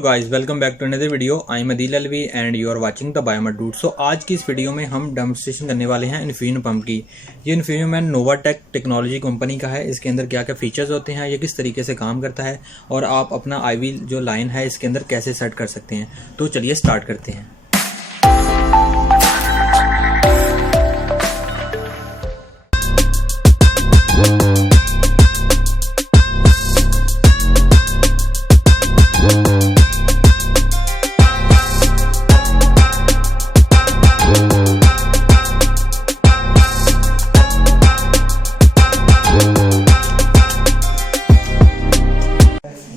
Hello guys, welcome back to another video. I am Adeel Alvi and you are watching the biomate dude. सो आज की इस video में हम डेमोन्स्ट्रेशन करने वाले हैं इन्फ्यूजन पंप की। ये इन्फ्यूजन नोवाटेक टेक्नोलॉजी कंपनी का है। इसके अंदर क्या क्या फीचर्स होते हैं, ये किस तरीके से काम करता है और आप अपना आईवी जो लाइन है इसके अंदर कैसे सेट कर सकते हैं। तो चलिए स्टार्ट करते हैं।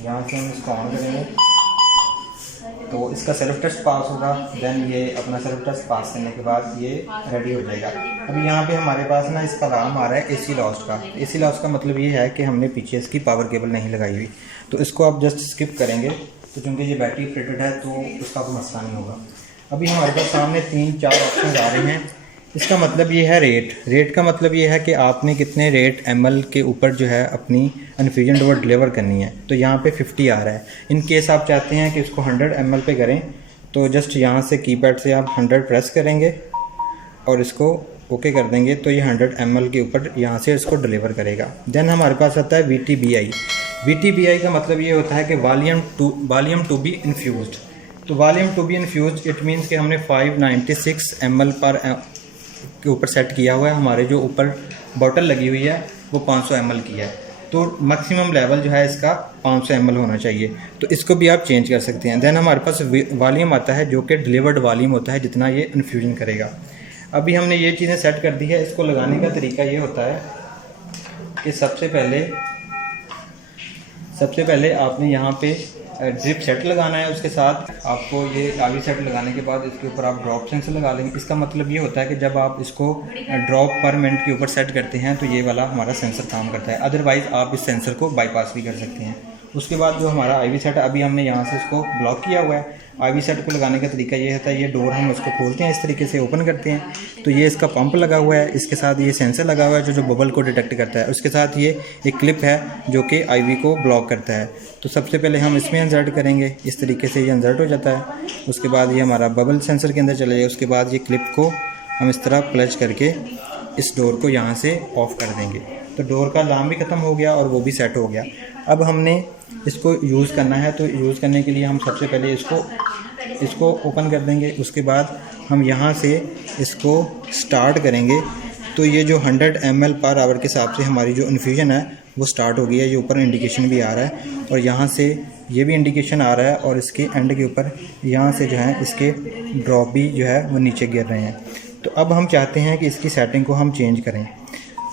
यहाँ से हम इसको ऑन करेंगे तो इसका सेल्फ टेस्ट पास होगा। देन ये अपना सेल्फ टेस्ट पास करने के बाद ये रेडी हो जाएगा। अभी यहाँ पे हमारे पास ना इसका अलार्म आ रहा है एसी लॉस्ट का। एसी लॉस्ट का मतलब ये है कि हमने पीछे इसकी पावर केबल नहीं लगाई हुई, तो इसको आप जस्ट स्किप करेंगे। तो चूँकि ये बैटरी ऑपरेटेड है तो उसका कोई मसला नहीं होगा। अभी हमारे पास सामने 3-4 ऑप्शन आ रहे हैं। इसका मतलब ये है रेट का मतलब ये है कि आपने कितने रेट ml के ऊपर जो है अपनी इन्फ्यूजन डोर डिलीवर करनी है। तो यहाँ पे 50 आ रहा है। इन केस आप चाहते हैं कि इसको 100 ml पे करें तो जस्ट यहाँ से कीपैड से आप 100 प्रेस करेंगे और इसको ओके कर देंगे तो ये 100 ml के ऊपर यहाँ से इसको डिलीवर करेगा। देन हमारे पास आता है VTBI का मतलब ये होता है कि वॉल्यूम टू बी इन्फ्यूज्ड। तो volume to be infused it means कि हमने 596 ml पर के ऊपर सेट किया हुआ है। हमारे जो ऊपर बॉटल लगी हुई है वो 500 ml की है, तो मैक्सिमम लेवल जो है इसका 500 ml होना चाहिए। तो इसको भी आप चेंज कर सकते हैं। देन हमारे पास वॉल्यूम आता है जो कि डिलीवर्ड वॉल्यूम होता है, जितना ये इन्फ्यूजन करेगा। अभी हमने ये चीज़ें सेट कर दी है। इसको लगाने का तरीका ये होता है कि सबसे पहले आपने यहाँ पे ड्रिप सेट लगाना है। उसके साथ आपको ये आवी सेट लगाने के बाद इसके ऊपर आप ड्रॉप सेंसर लगा लेंगे। इसका मतलब ये होता है कि जब आप इसको ड्रॉप पर मिनट के ऊपर सेट करते हैं तो ये वाला हमारा सेंसर काम करता है। अदरवाइज़ आप इस सेंसर को बाईपास भी कर सकते हैं। उसके बाद जो हमारा आईवी सेट है, अभी हमने यहाँ से इसको ब्लॉक किया हुआ है। आईवी सेट को लगाने का तरीका ये होता है, ये डोर हम इसको खोलते हैं, इस तरीके से ओपन करते हैं तो ये इसका पंप लगा हुआ है। इसके साथ ये सेंसर लगा हुआ है जो बबल को डिटेक्ट करता है। उसके साथ ये एक क्लिप है जो कि आईवी को ब्लॉक करता है। तो सबसे पहले हम इसमें इंसर्ट करेंगे, इस तरीके से ये इंसर्ट हो जाता है। उसके बाद ये हमारा बबल सेंसर के अंदर चला जाए। उसके बाद ये क्लिप को हम इस तरह क्लच करके इस डोर को यहाँ से ऑफ कर देंगे। तो डोर का अलार्म भी ख़त्म हो गया और वो भी सेट हो गया। अब हमने इसको यूज़ करना है, तो यूज़ करने के लिए हम सबसे पहले इसको ओपन कर देंगे। उसके बाद हम यहाँ से इसको स्टार्ट करेंगे तो ये जो 100 ml पर आवर के हिसाब से हमारी जो इन्फ्यूजन है वो स्टार्ट हो गई है। ये ऊपर इंडिकेशन भी आ रहा है और यहाँ से ये भी इंडिकेशन आ रहा है और इसके एंड के ऊपर यहाँ से जो है इसके ड्रॉप भी जो है वो नीचे गिर रहे हैं। तो अब हम चाहते हैं कि इसकी सेटिंग को हम चेंज करें।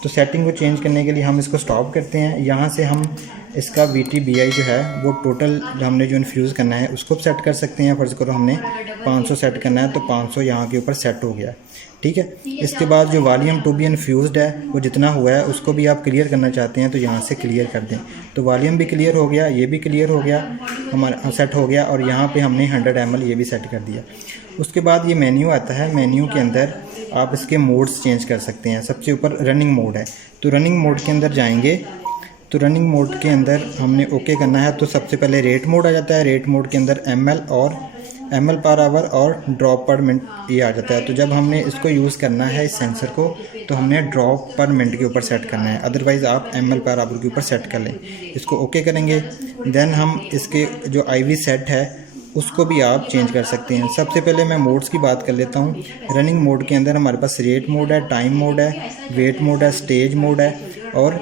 तो सेटिंग को चेंज करने के लिए हम इसको स्टॉप करते हैं। यहाँ से हम इसका VTBI जो है वो टोटल हमने जो इन्फ्यूज़ करना है उसको सेट कर सकते हैं। फर्ज करो हमने 500 सेट करना है तो 500 यहाँ के ऊपर सेट हो गया, ठीक है। इसके बाद जो वॉल्यूम टू बी इन्फ्यूज्ड है वो जितना हुआ है उसको भी आप क्लियर करना चाहते हैं तो यहाँ से क्लियर कर दें। तो वॉल्यूम भी क्लियर हो गया, ये भी क्लियर हो गया, हमारा सेट हो गया। और यहाँ पे हमने 100 ml ये भी सेट कर दिया। उसके बाद ये मेन्यू आता है। मेन्यू के अंदर आप इसके मोड्स चेंज कर सकते हैं। सबसे ऊपर रनिंग मोड है, तो रनिंग मोड के अंदर जाएंगे तो रनिंग मोड के अंदर हमने ओके करना है। तो सबसे पहले रेट मोड आ जाता है। रेट मोड के अंदर ml पर आवर और ड्रॉप पर मिनट ये आ जाता है। तो जब हमने इसको यूज़ करना है इस सेंसर को तो हमने ड्रॉप पर मिनट के ऊपर सेट करना है, अदरवाइज़ आप ml पर आवर के ऊपर सेट कर लें। इसको ओके करेंगे। देन हम इसके जो आईवी सेट है उसको भी आप चेंज कर सकते हैं। सबसे पहले मैं मोड्स की बात कर लेता हूँ। रनिंग मोड के अंदर हमारे पास रेट मोड है, टाइम मोड है, वेट मोड है, स्टेज मोड है और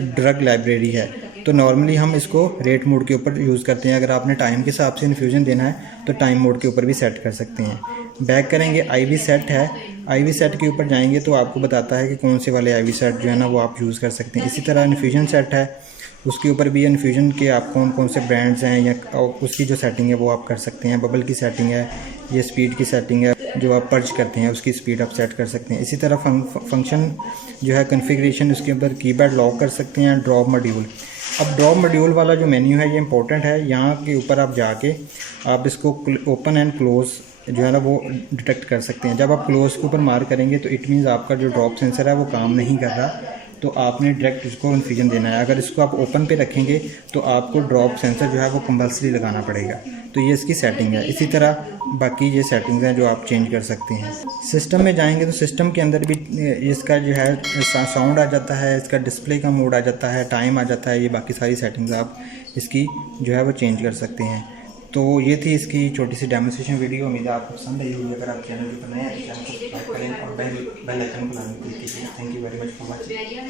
ड्रग लाइब्रेरी है। तो नॉर्मली हम इसको रेट मोड के ऊपर यूज़ करते हैं। अगर आपने टाइम के हिसाब से इन्फ्यूजन देना है तो टाइम मोड के ऊपर भी सेट कर सकते हैं। बैक करेंगे, आईवी सेट है। आईवी सेट के ऊपर जाएंगे तो आपको बताता है कि कौन से वाले आईवी सेट जो है ना वो आप यूज़ कर सकते हैं। इसी तरह इन्फ्यूजन सेट है, उसके ऊपर भी इन्फ्यूजन के आप कौन से ब्रांड्स हैं या उसकी जो सेटिंग है वो आप कर सकते हैं। बबल की सेटिंग है, ये स्पीड की सेटिंग है, जो आप पर्च करते हैं उसकी स्पीड आप सेट कर सकते हैं। इसी तरह फंक्शन जो है कॉन्फ़िगरेशन, उसके अंदर कीपैड लॉक कर सकते हैं। ड्रॉप मॉड्यूल, अब ड्रॉप मॉड्यूल वाला जो मेन्यू है ये इंपॉर्टेंट है। यहाँ के ऊपर आप जाके आप इसको ओपन एंड क्लोज़ जो है ना वो डिटेक्ट कर सकते हैं। जब आप क्लोज़ के ऊपर मार करेंगे तो इट मीन्स आपका जो ड्रॉप सेंसर है वो काम नहीं कर रहा। तो आपने डायरेक्ट इसको इन्फ्यूजन देना है। अगर इसको आप ओपन पे रखेंगे तो आपको ड्रॉप सेंसर जो है वो कंपल्सरी लगाना पड़ेगा। तो ये इसकी सेटिंग है। इसी तरह बाकी ये सेटिंग्स हैं जो आप चेंज कर सकते हैं। सिस्टम में जाएंगे तो सिस्टम के अंदर भी इसका जो है साउंड आ जाता है, इसका डिस्प्ले का मोड आ जाता है, टाइम आ जाता है। ये बाकी सारी सेटिंग्स आप इसकी जो है वो चेंज कर सकते हैं। तो ये थी इसकी छोटी सी डेमोन्स्ट्रेशन वीडियो। उम्मीद है आपको पसंद आई होगी। अगर आप चैनल पर नए हैं तो चैनल को सब्सक्राइब करें और बेल आइकन को लाने के लिए। Thank you very much for watching.